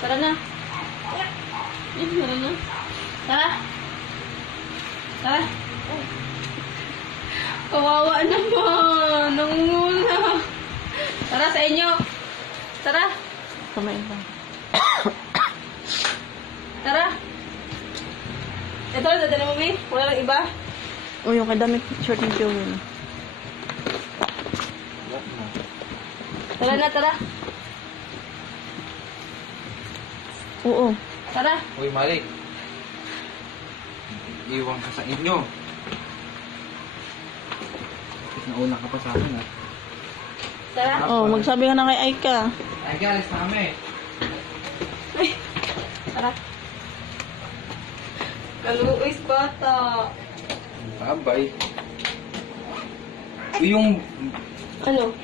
Tara na. Tara na. Tara. Tara. Kawawa naman. Nangunguna. Tara sa inyo. Tara. Kamay lang. Tara. Ito, dadali mo, Mi. Wala lang iba. O, yung kadamit short ni Joel. Tara na, tara. Oo. Tara. Uy, Malik. Iwan ka sa inyo. Tapos nauna ka pa sa akin, ha? Tara. Oh, magsabi ka na kay Aika. Ay, alis na kami. Tara. Kaluis bata. Babay. Uy, yung... Ano?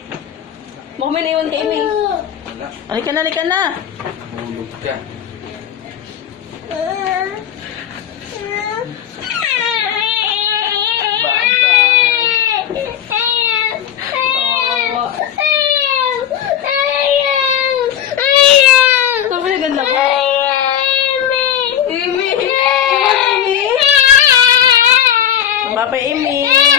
Baka may naiwan kay Mi. Wala. Halika na, halika na. Hulog ka. Kawawa. Sabi na ganda ko. Amy! Amy! Bye-bye, Amy.